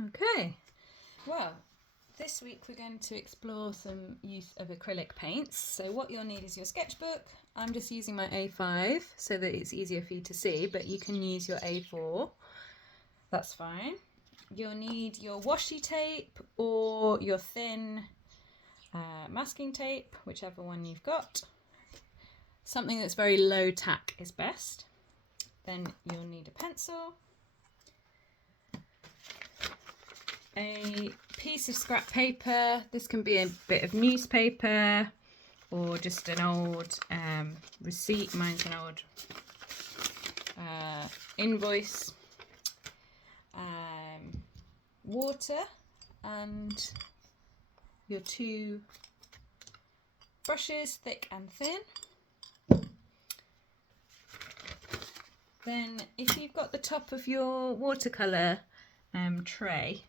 Okay, well, this week we're going to explore some use of acrylic paints. So what you'll need is your sketchbook. I'm just using my A5 so that it's easier for you to see, but you can use your A4. That's fine. You'll need your washi tape or your thin masking tape, whichever one you've got. Something that's very low tack is best. Then you'll need a pencil, a piece of scrap paper. This can be a bit of newspaper or just an old receipt. Mine's an old invoice. Water and your two brushes, thick and thin. Then if you've got the top of your watercolour tray,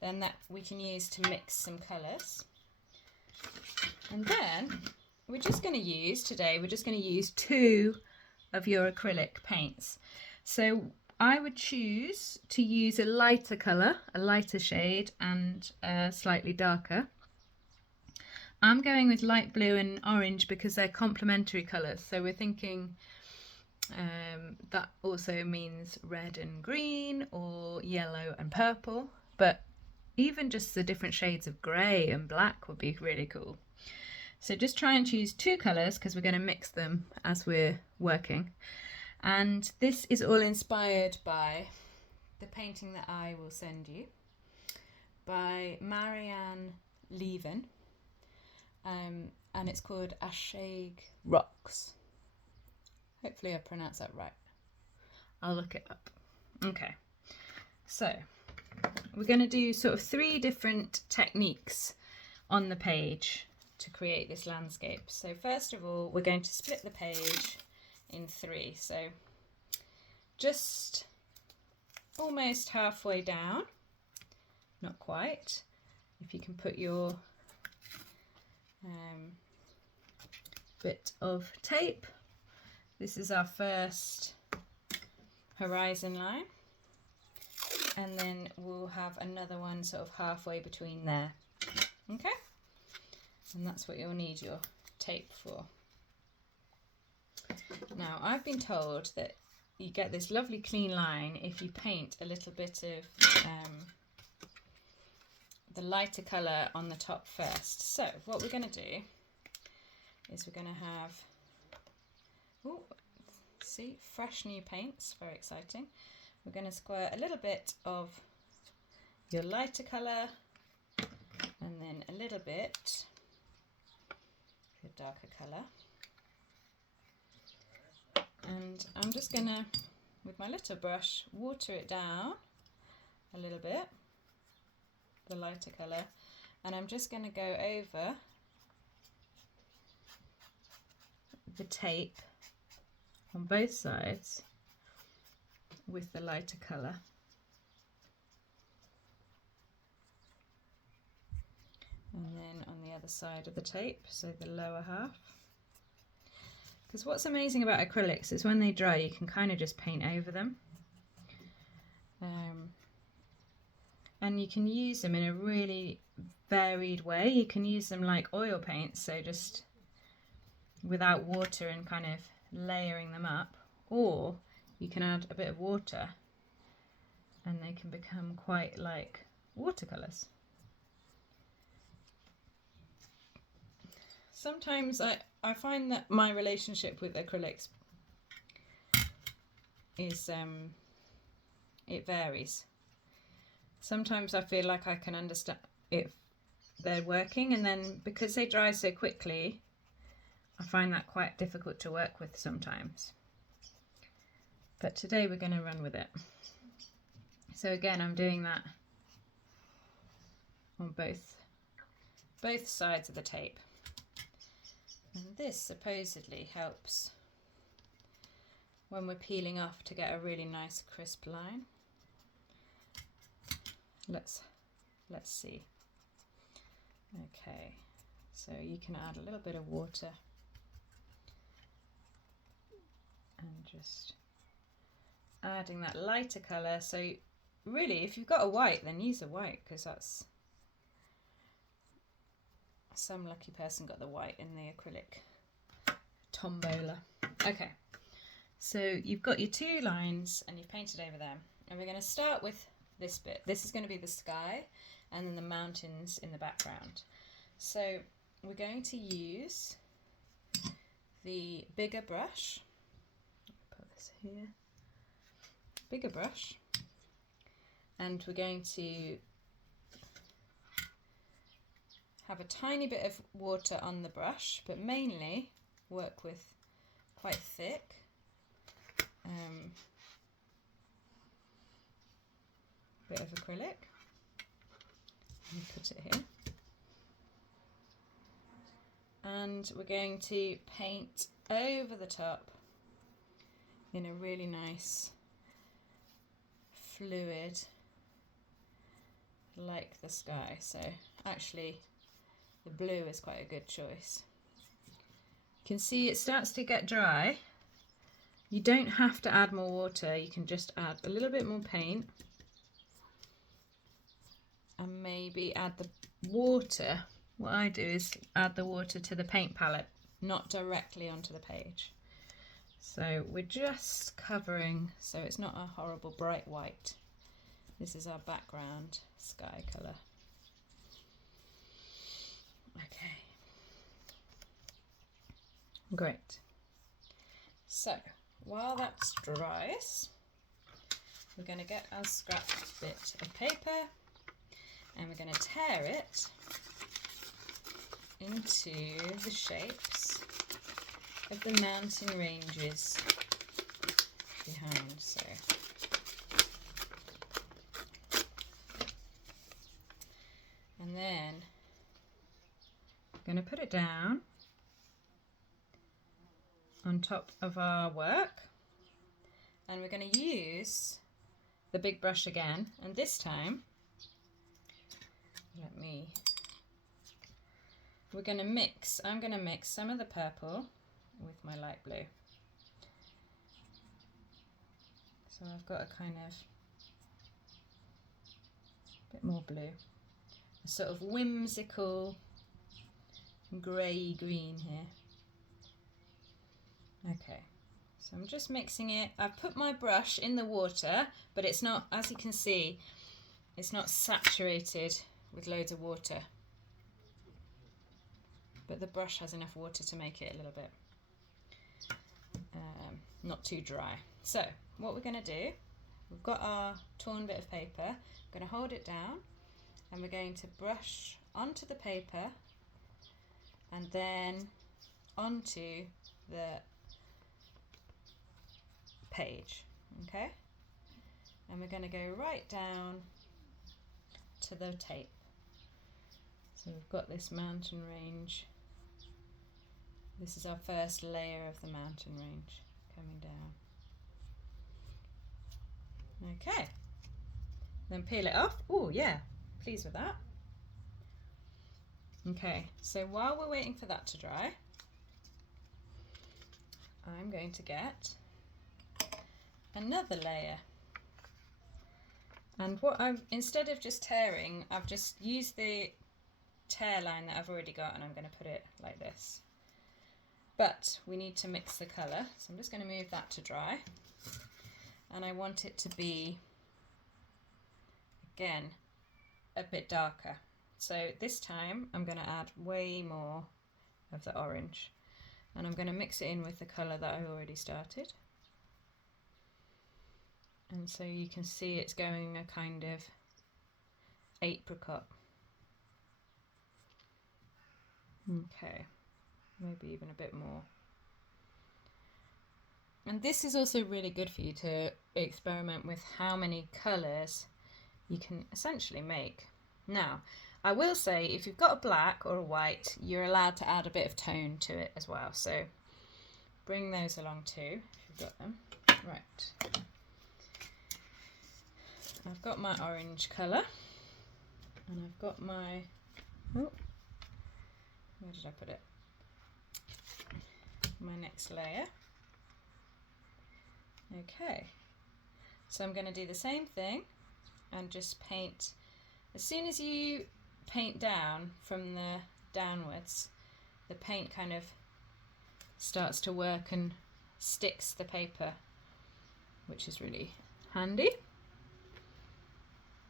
then that we can use to mix some colours. And then we're just going to use two of your acrylic paints. So I would choose to use a lighter colour, a lighter shade, and a slightly darker. I'm going with light blue and orange because they're complementary colours. So we're thinking that also means red and green or yellow and purple, but even just the different shades of grey and black would be really cool. So just try and choose two colours because we're going to mix them as we're working. And this is all inspired by the painting that I will send you by Marian Leven, and it's called Ashaig Rocks. Hopefully I pronounced that right. I'll look it up. Okay, so we're going to do sort of 3 different techniques on the page to create this landscape. So first of all, we're going to split the page in 3. So just almost halfway down, not quite. If you can put your bit of tape. This is our first horizon line, and then we'll have another one sort of halfway between there. Okay, and that's what you'll need your tape for. Now, I've been told that you get this lovely clean line if you paint a little bit of the lighter colour on the top first. So what we're going to do is we're going to have, ooh, see, fresh new paints, very exciting. We're going to squirt a little bit of your lighter colour and then a little bit of your darker colour. And I'm just going to, with my little brush, water it down a little bit, the lighter colour, and I'm just going to go over the tape on both sides with the lighter colour. And then on the other side of the tape, so the lower half. Because what's amazing about acrylics is when they dry you can kind of just paint over them. And you can use them in a really varied way. You can use them like oil paints, so just without water and kind of layering them up, or you can add a bit of water and they can become quite like watercolours. Sometimes I find that my relationship with acrylics is it varies. Sometimes I feel like I can understand if they're working, and then because they dry so quickly I find that quite difficult to work with sometimes. But today we're going to run with it. So again, I'm doing that on both sides of the tape. And this supposedly helps when we're peeling off to get a really nice crisp line. Let's see. Okay, so you can add a little bit of water and just adding that lighter colour. So really, if you've got a white, then use a white, because that's some lucky person got the white in the acrylic tombola. Okay, so you've got your 2 lines and you've painted over them, and we're going to start with this bit. This is going to be the sky and then the mountains in the background. So we're going to use the bigger brush. Put this here. Bigger brush, and we're going to have a tiny bit of water on the brush, but mainly work with quite thick bit of acrylic. Put it here, and we're going to paint over the top in a really nice fluid, like the sky. So actually the blue is quite a good choice. You can see it starts to get dry. You don't have to add more water, you can just add a little bit more paint and maybe add the water. What I do is add the water to the paint palette, not directly onto the page. So we're just covering, so it's not a horrible bright white. This is our background sky colour. Okay, great. So while that dries, we're going to get our scrap bit of paper and we're going to tear it into the shapes of the mountain ranges behind. So and then I'm going to put it down on top of our work, and we're going to use the big brush again, and this time we're going to mix, I'm going to mix some of the purple with my light blue. So I've got a kind of bit more blue, a sort of whimsical grey green here. Okay, so I'm just mixing it. I've put my brush in the water, but it's not, as you can see, it's not saturated with loads of water. But the brush has enough water to make it a little bit not too dry. So what we're going to do, we've got our torn bit of paper, we're going to hold it down and we're going to brush onto the paper and then onto the page, okay? And we're going to go right down to the tape. So we've got this mountain range. This is our first layer of the mountain range coming down. Okay, then peel it off. Oh yeah, pleased with that. Okay, so while we're waiting for that to dry, I'm going to get another layer. And what instead of just tearing, I've just used the tear line that I've already got and I'm going to put it like this. But we need to mix the colour, so I'm just going to move that to dry. And I want it to be, again, a bit darker. So this time I'm going to add way more of the orange. And I'm going to mix it in with the colour that I already started. And so you can see it's going a kind of apricot. Okay, maybe even a bit more. And this is also really good for you to experiment with how many colours you can essentially make. Now, I will say if you've got a black or a white, you're allowed to add a bit of tone to it as well. So bring those along too, if you've got them. Right. I've got my orange colour and I've got my, oh, where did I put it? My next layer. Okay, so I'm going to do the same thing and just paint. As soon as you paint down from the downwards, the paint kind of starts to work and sticks the paper, which is really handy.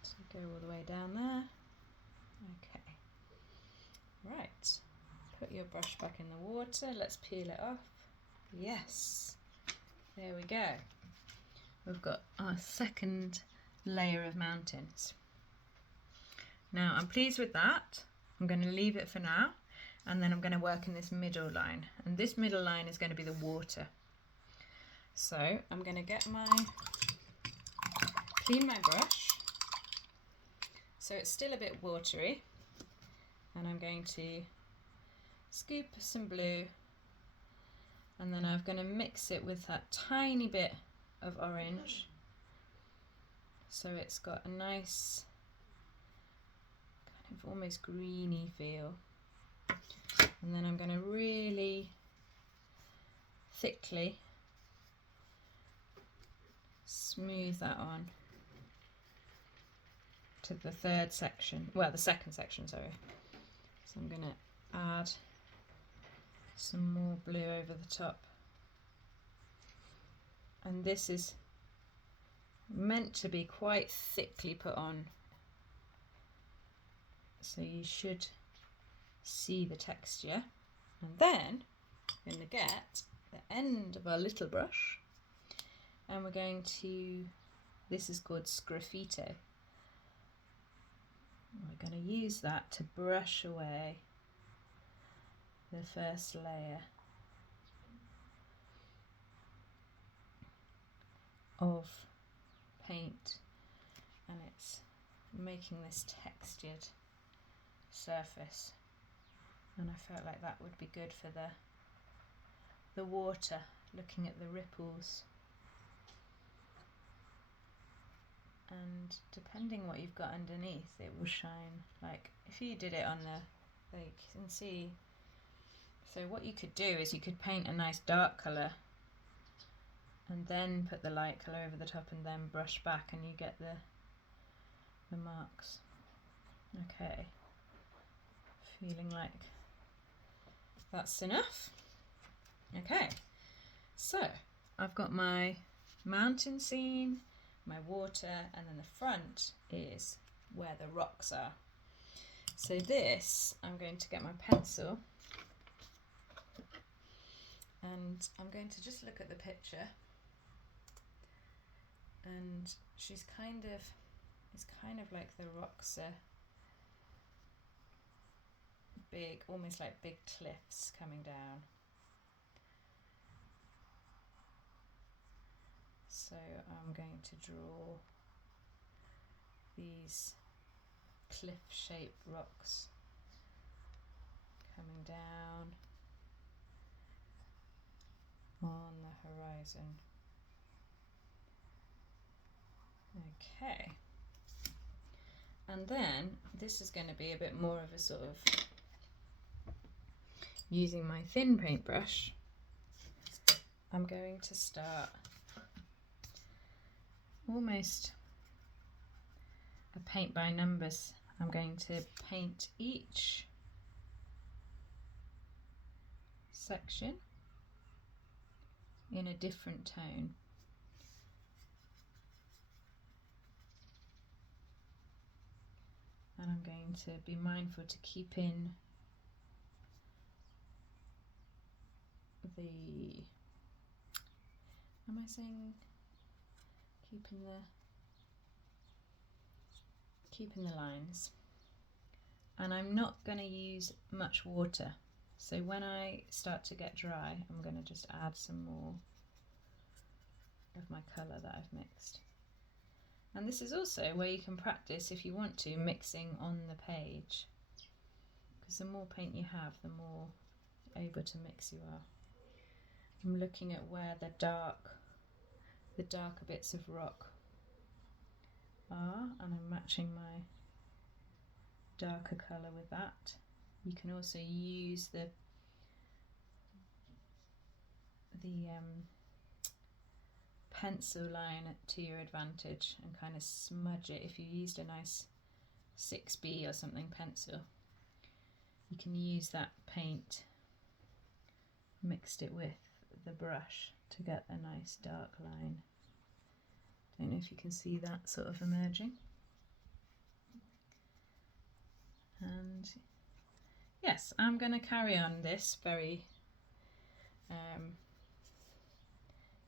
So go all the way down there. Okay, right, put your brush back in the water, let's peel it off. Yes, there we go. We've got our second layer of mountains. Now I'm pleased with that. I'm going to leave it for now, and then I'm going to work in this middle line, and this middle line is going to be the water. So I'm going to clean my brush, so it's still a bit watery, and I'm going to scoop some blue, and then I'm going to mix it with that tiny bit of orange, so it's got a nice kind of almost greeny feel. And then I'm going to really thickly smooth that on to the third section, well, the second section, sorry. So I'm going to add some more blue over the top, and this is meant to be quite thickly put on, so you should see the texture. And then we're going to get the end of our little brush, and we're going to, this is called Sgraffito. We're going to use that to brush away the first layer of paint, and it's making this textured surface, and I felt like that would be good for the water, looking at the ripples. And depending what you've got underneath, it will shine. Like if you did it on the, like you can see, so what you could do is you could paint a nice dark colour and then put the light colour over the top and then brush back, and you get the marks. Okay, feeling like that's enough. Okay, so I've got my mountain scene, my water, and then the front is where the rocks are. So this, I'm going to get my pencil, and I'm going to just look at the picture, and she's kind of, it's kind of like the rocks are big, almost like big cliffs coming down. So I'm going to draw these cliff-shaped rocks coming down on the horizon. Okay, and then this is going to be a bit more of a sort of, using my thin paintbrush, I'm going to start almost a paint by numbers. I'm going to paint each section in a different tone. And I'm going to be mindful to keep in the, am I saying keeping the lines, and I'm not going to use much water, so when I start to get dry I'm going to just add some more of my colour that I've mixed. And this is also where you can practice, if you want to, mixing on the page, because the more paint you have, the more able to mix you are. I'm looking at where the darker bits of rock are, and I'm matching my darker colour with that. You can also use the pencil line to your advantage and kind of smudge it. If you used a nice 6B or something pencil, you can use that paint mixed it with the brush to get a nice dark line. Don't know if you can see that sort of emerging. And yes, I'm going to carry on this very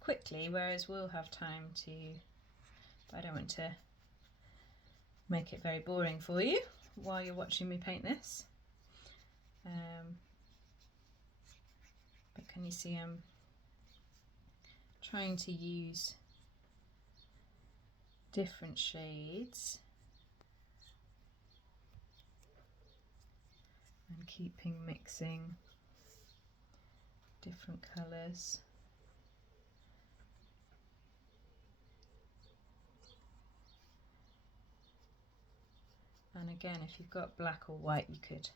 quickly, whereas we'll have time to, but I don't want to make it very boring for you while you're watching me paint this. But can you see I'm trying to use different shades and keeping mixing different colours. And again, if you've got black or white, you could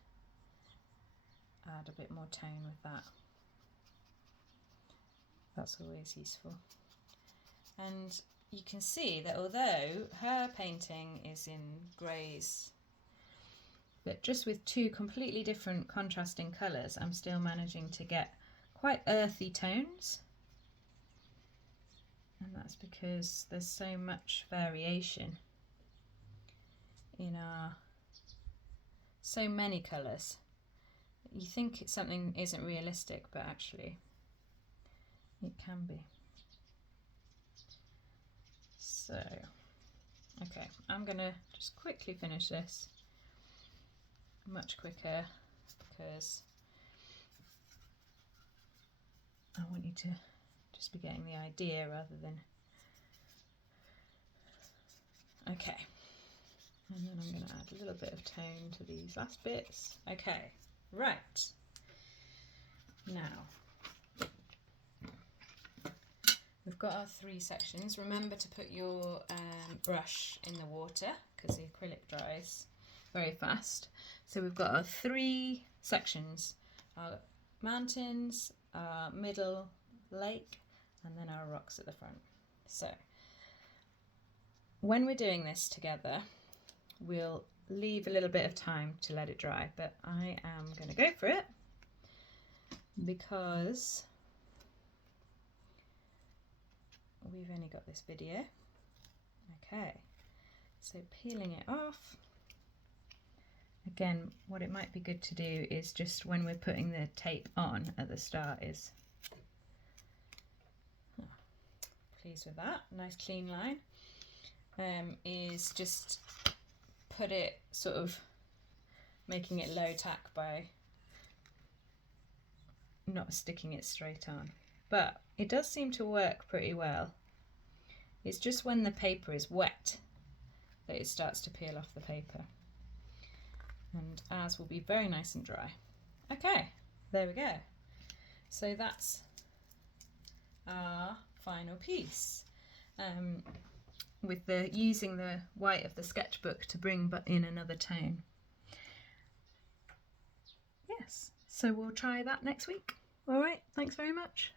add a bit more tone with that. That's always useful. And you can see that although her painting is in greys, but just with two completely different contrasting colours, I'm still managing to get quite earthy tones. And that's because there's so much variation in our, so many colours. You think something isn't realistic, but actually it can be. So, okay, I'm gonna just quickly finish this, much quicker, because I want you to just be getting the idea rather than, okay. And then I'm going to add a little bit of tone to these last bits. Okay, right. Now, we've got our 3 sections. Remember to put your brush in the water because the acrylic dries very fast. So we've got our 3 sections, our mountains, our middle lake, and then our rocks at the front. So, when we're doing this together, we'll leave a little bit of time to let it dry, but I am going to go for it because we've only got this video. Okay, so peeling it off. Again, what it might be good to do is just when we're putting the tape on at the start is, pleased with that, nice clean line, is just put it sort of making it low tack by not sticking it straight on. But it does seem to work pretty well. It's just when the paper is wet that it starts to peel off the paper. And ours will be very nice and dry. Okay, there we go. So that's our final piece. With using the white of the sketchbook to bring in another tone. Yes, so we'll try that next week. All right, thanks very much.